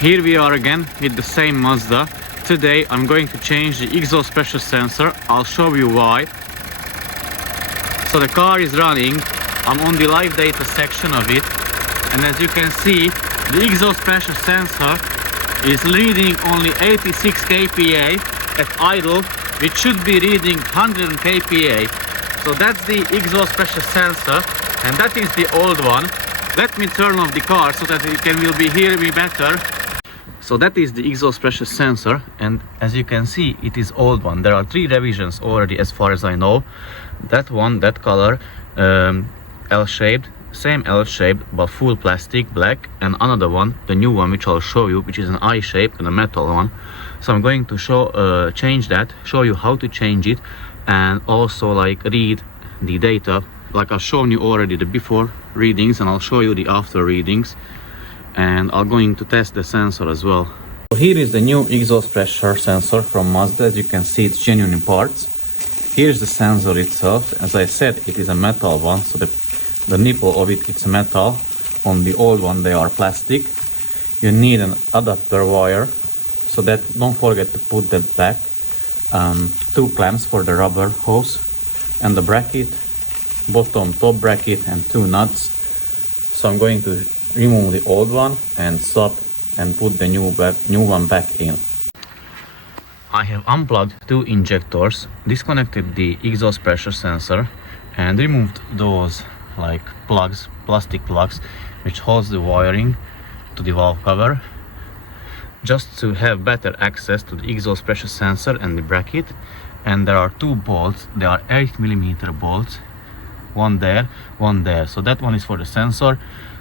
Here we are again with the same Mazda. Today I'm going to change the exhaust pressure sensor. I'll show you why. So the car is running. I'm on the live data section of it, and as you can see, the exhaust pressure sensor is reading only 86 kPa at idle, which should be reading 100 kPa. So that's the exhaust pressure sensor, and that is the old one. Let me turn off the car so that will be hear me better. So that is the exhaust pressure sensor, and as you can see, it is old one. There are 3 revisions already as far as I know. That one, that color, L-shaped, same L-shaped but full plastic black, and another one, the new one, which I'll show you, which is an I-shape and a metal one. So I'm going to change that, show you how to change it, and also like read the data. Like I've shown you already the before readings, and I'll show you the after readings, and I'm going to test the sensor as well. So here is the new exhaust pressure sensor from Mazda. As you can see, it's genuine parts. Here's the sensor itself. As I said, it is a metal one, so the nipple of it's metal. On the old one they are plastic. You need an adapter wire, so that don't forget to put that back. 2 clamps for the rubber hose, and the bracket, bottom top bracket, and 2 nuts. So I'm going to remove the old one and swap and put the new one back in. I have unplugged 2 injectors, disconnected the exhaust pressure sensor, and removed those like plugs, plastic plugs, which holds the wiring to the valve cover, just to have better access to the exhaust pressure sensor and the bracket. And there are 2 bolts. They are 8mm bolts, one there, one there. So that one is for the sensor,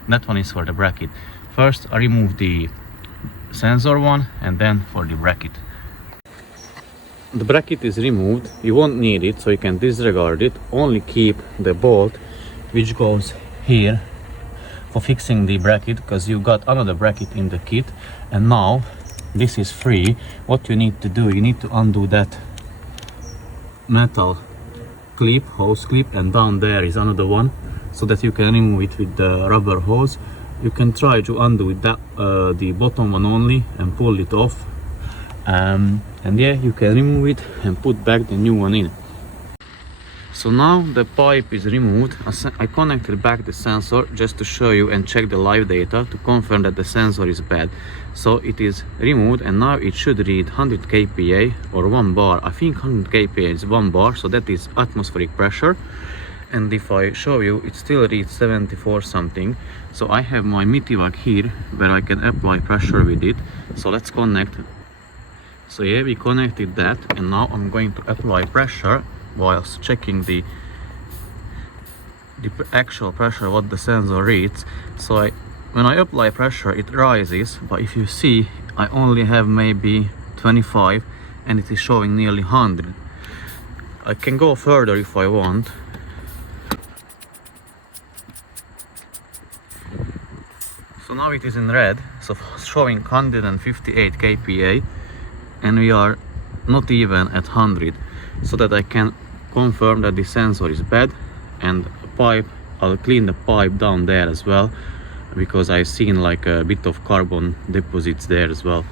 that one is for the bracket. First I remove the sensor one, and then for the bracket. The bracket is removed. You won't need it, so you can disregard it. Only keep the bolt which goes here for fixing the bracket, because you got another bracket in the kit, and now this is free. What you need to do, you need to undo that metal clip, hose clip, and down there is another one, so that you can remove it with the rubber hose. You can try to undo it that the bottom one only and pull it off, and yeah, you can remove it and put back the new one in. So now the pipe is removed. I connected back the sensor just to show you and check the live data to confirm that the sensor is bad. So it is removed, and now it should read 100 kPa or 1 bar. I think 100 kPa is 1 bar, so that is atmospheric pressure. And if I show you, it still reads 74 something. So I have my Mitivac here where I can apply pressure with it. So let's connect. So yeah, we connected that, and now I'm going to apply pressure whilst checking the actual pressure what the sensor reads. So when I apply pressure, it rises, but if you see, I only have maybe 25 and it is showing nearly 100. I can go further if I want. So now it is in red, so showing 158 kPa, and we are not even at 100, so that I can confirm that the sensor is bad. And pipe, I'll clean the pipe down there as well, because I've seen like a bit of carbon deposits there as well.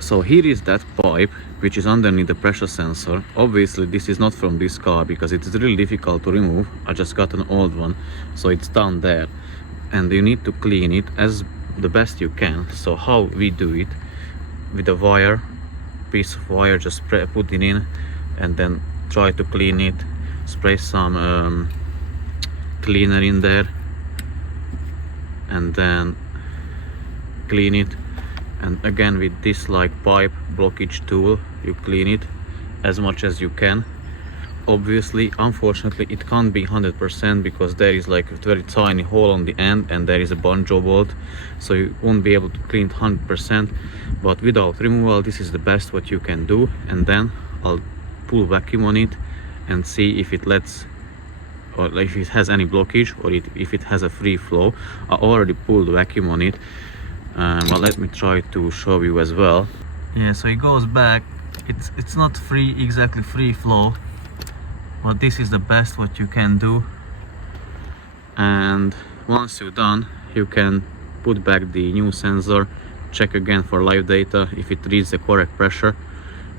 So here is that pipe which is underneath the pressure sensor. Obviously this is not from this car, because it's really difficult to remove. I just got an old one, so it's down there, and you need to clean it as the best you can. So how we do it, with a wire, piece of wire, just put it in and then try to clean it, spray some cleaner in there, and then clean it. And again with this like pipe blockage tool, you clean it as much as you can. Obviously, unfortunately, it can't be 100% because there is like a very tiny hole on the end, and there is a banjo bolt, so you won't be able to clean it 100%. But without removal, this is the best what you can do. And then I'll pull vacuum on it and see if it lets, or if it has any blockage, or if it has a free flow. I already pulled vacuum on it, but let me try to show you as well. Yeah, so it goes back. It's not exactly free flow, but this is the best what you can do. And once you're done, you can put back the new sensor check again for live data if it reads the correct pressure,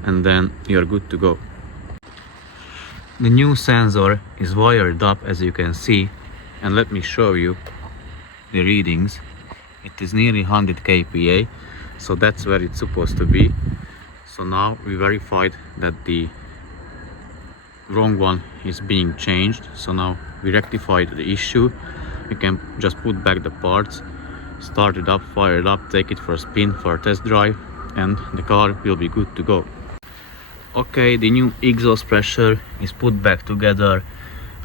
and then you're good to go. The new sensor is wired up, as you can see, and let me show you the readings. It is nearly 100 kPa, so that's where it's supposed to be. So now we verified that the wrong one is being changed, so now we rectified the issue. You can just put back the parts, start it up, fire it up, take it for a spin for a test drive, and the car will be good to go. Okay, the new exhaust pressure is put back together.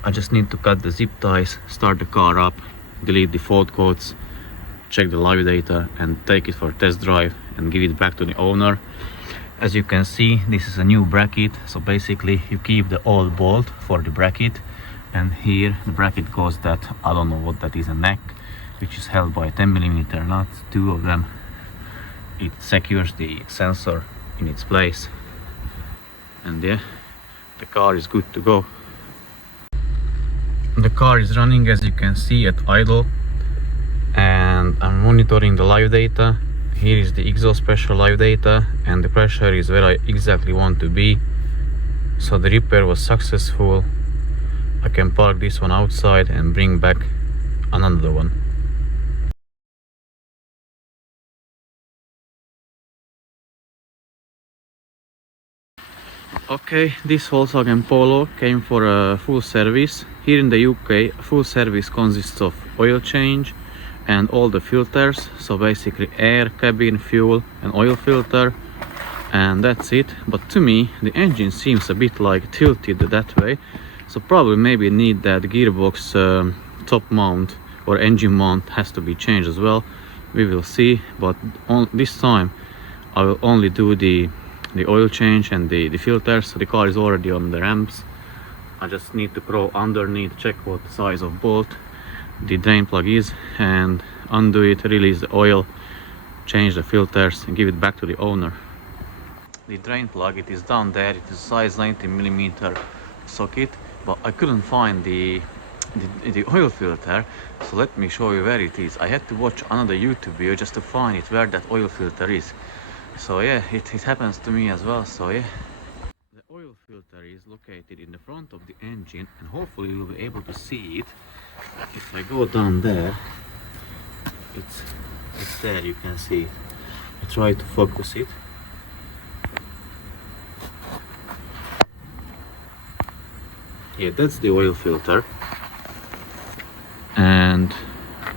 I just need to cut the zip ties, start the car up, delete the fault codes, check the live data, and take it for a test drive and give it back to the owner. As you can see, this is a new bracket, so basically you keep the old bolt for the bracket, and here the bracket goes that, I don't know what that is, a neck, which is held by a 10mm nut, two of them. It secures the sensor in its place, and yeah, the car is good to go. The car is running, as you can see, at idle, and I'm monitoring the live data. Here is the exhaust pressure live data, and the pressure is where I exactly want to be. So the repair was successful. I can park this one outside and bring back another one. Okay, this Volkswagen Polo came for a full service. Here in the UK, full service consists of oil change and all the filters, so basically air, cabin, fuel and oil filter, and that's it. But to me the engine seems a bit like tilted that way, so probably maybe need that gearbox top mount or engine mount has to be changed as well. We will see, but this time I will only do the oil change and the filters. So the car is already on the ramps. I just need to crawl underneath, check what size of bolt the drain plug is, and undo it, release the oil, change the filters and give it back to the owner. The drain plug, it is down there. It is size 90mm socket, but I couldn't find the oil filter, so let me show you where it is. I had to watch another YouTube video just to find it, where that oil filter is. So yeah, it happens to me as well. So yeah, the oil filter is located in the front of the engine, and hopefully you'll be able to see it. If I go down there, it's there, you can see it. I try to focus it. Yeah, that's the oil filter, and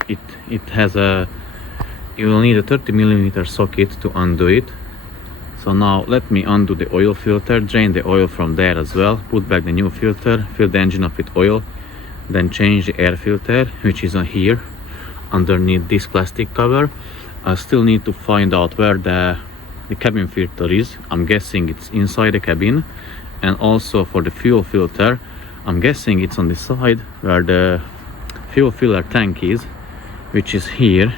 it has a, you will need a 30mm socket to undo it. So now let me undo the oil filter, drain the oil from there as well, put back the new filter, fill the engine up with oil, then change the air filter, which is on here underneath this plastic cover. I still need to find out where the cabin filter is. I'm guessing it's inside the cabin. And also for the fuel filter, I'm guessing it's on the side where the fuel filler tank is, which is here,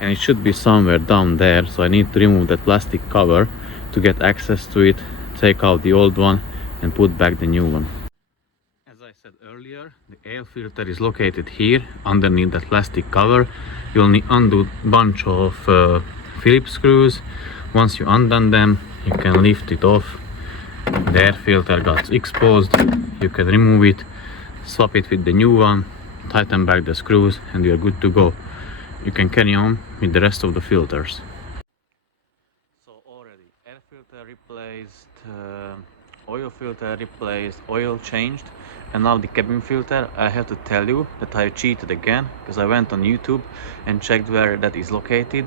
and it should be somewhere down there. So I need to remove that plastic cover to get access to it, take out the old one and put back the new one. As I said earlier, the air filter is located here underneath that plastic cover. You'll need to undo a bunch of Phillips screws. Once you undone them, you can lift it off. The air filter got exposed. You can remove it, swap it with the new one, tighten back the screws, and you're good to go. You can carry on with the rest of the filters. So already air filter replaced, oil filter replaced, oil changed, and now the cabin filter. I have to tell you that I cheated again, because I went on YouTube and checked where that is located.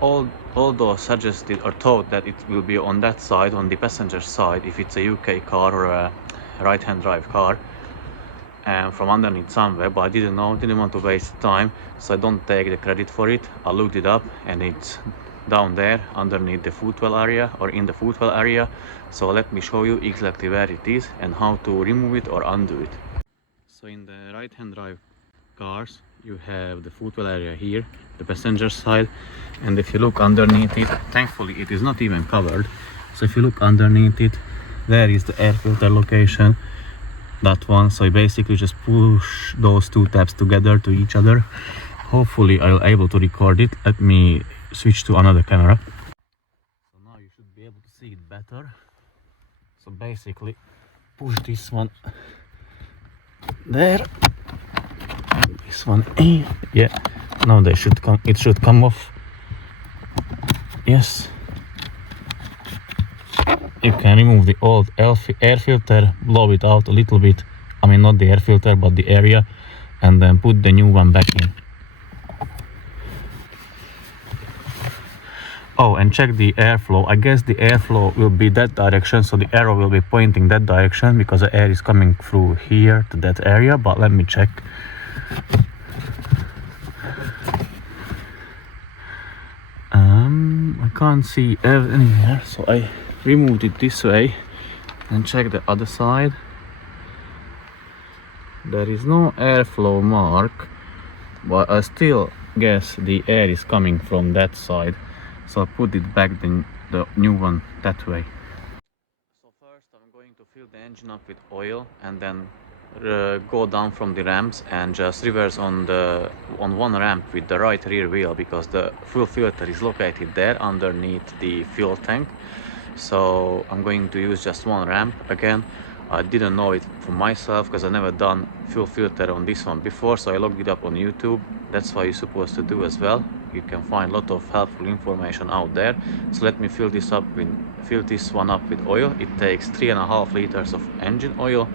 Although suggested or thought that it will be on that side, on the passenger side, if it's a UK car or a right-hand drive car, and from underneath somewhere, but I didn't know, didn't want to waste time, so I don't take the credit for it. I looked it up and it's down there underneath the footwell area, or in the footwell area. So let me show you exactly where it is and how to remove it or undo it. So in the right-hand drive cars, you have the footwell area here, the passenger side, and if you look underneath it, thankfully it is not even covered, so if you look underneath it, there is the air filter location, that one. So you basically just push those two tabs together to each other. Hopefully I'll able to record it. Let me switch to another camera. So now you should be able to see it better. So basically push this one there, this one in. Yeah, now they should come, it should come off. Yes, you can remove the old air filter, blow it out a little bit, I mean not the air filter but the area, and then put the new one back in. Oh, and check the airflow. I guess the airflow will be that direction, so the arrow will be pointing that direction because the air is coming through here to that area, but let me check. I can't see anywhere, so I removed it this way and check the other side. There is no airflow mark, but I still guess the air is coming from that side. So I put it back, the new one, that way. So first I'm going to fill the engine up with oil and then go down from the ramps and just reverse on one ramp with the right rear wheel, because the fuel filter is located there underneath the fuel tank. So I'm going to use just one ramp again. I didn't know it for myself because I never done fuel filter on this one before, so I looked it up on YouTube. That's what you're supposed to do as well. You can find a lot of helpful information out there. So let me fill this one up with oil. It takes 3.5 liters of engine oil.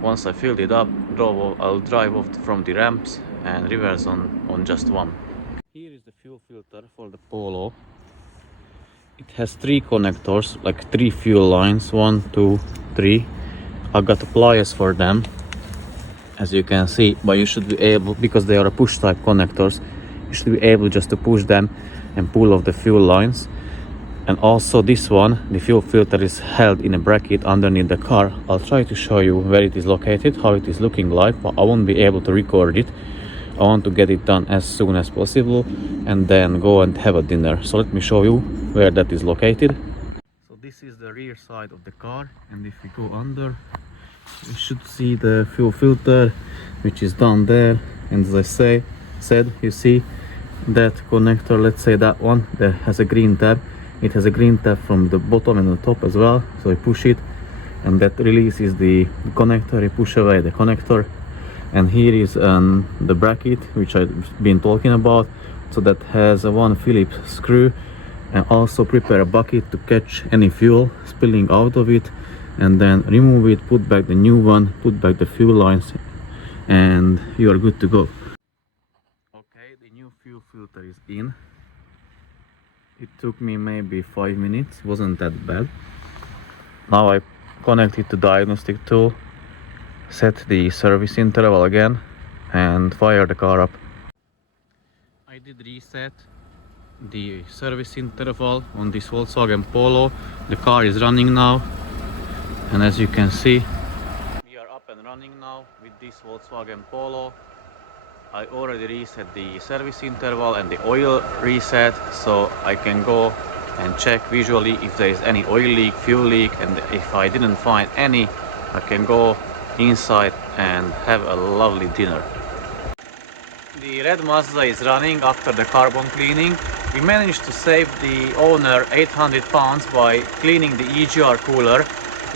Once I filled it up, I'll drive off from the ramps and reverse on just one. Here is the fuel filter for the Polo. It has 3 connectors, like 3 fuel lines, 1, 2, 3. I got pliers for them, as you can see, but you should be able, because they are push type connectors, you should be able just to push them and pull off the fuel lines. And also this one, the fuel filter is held in a bracket underneath the car. I'll try to show you where it is located, how it is looking like, but I won't be able to record it. I want to get it done as soon as possible and then go and have a dinner. So let me show you where that is located. So this is the rear side of the car, and if we go under, you should see the fuel filter, which is down there. And as I said, you see that connector, let's say that one, that has a green tab. It has a green tab from the bottom and the top as well. So I push it and that releases the connector. I push away the connector, and here is the bracket which I've been talking about. So that has a one Phillips screw, and also prepare a bucket to catch any fuel spilling out of it, and then remove it, put back the new one, put back the fuel lines, and you are good to go. Okay, the new fuel filter is in. It took me maybe 5 minutes, wasn't that bad. Now I connect it to diagnostic tool, set the service interval again, and fire the car up. I did reset the service interval on this Volkswagen Polo. The car is running now, and as you can see, we are up and running now with this Volkswagen Polo. I already reset the service interval and the oil reset, so I can go and check visually if there is any oil leak, fuel leak, and if I didn't find any, I can go inside and have a lovely dinner. The red Mazda is running after the carbon cleaning. We managed to save the owner 800 pounds by cleaning the EGR cooler.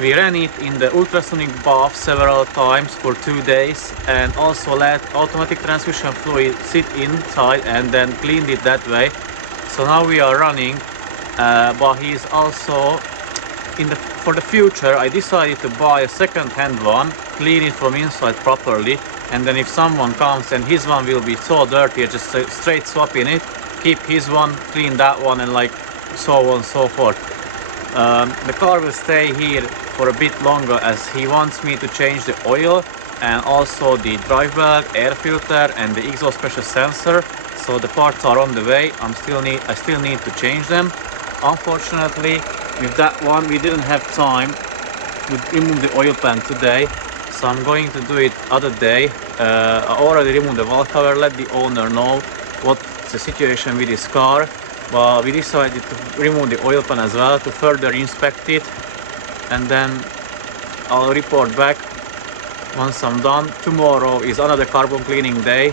We ran it in the ultrasonic bath several times for 2 days, and also let automatic transmission fluid sit inside and then cleaned it that way. So now we are running, but he's also for the future I decided to buy a second-hand one, clean it from inside properly, and then if someone comes and his one will be so dirty, I just straight swap in it, keep his one, clean that one, and like so on and so forth. The car will stay here for a bit longer as he wants me to change the oil and also the drive belt, air filter, and the exhaust pressure sensor. So the parts are on the way. I still need to change them. Unfortunately, with that one we didn't have time to remove the oil pan today, so I'm going to do it other day. I already removed the valve cover, let the owner know what's the situation with his car. But we decided to remove the oil pan as well to further inspect it, and then I'll report back once I'm done. Tomorrow is another carbon cleaning day,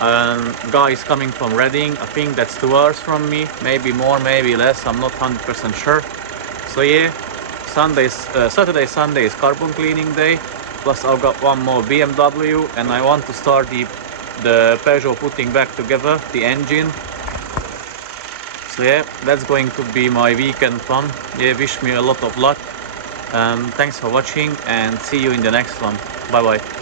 Guy is coming from Reading. I think that's 2 hours from me, maybe more, maybe less. I'm not 100% sure. So yeah, Saturday, Sunday is carbon cleaning day. Plus I've got one more BMW, and I want to start the Peugeot putting back together the engine. So yeah, that's going to be my weekend fun. Yeah, wish me a lot of luck. Thanks for watching, and see you in the next one. Bye bye.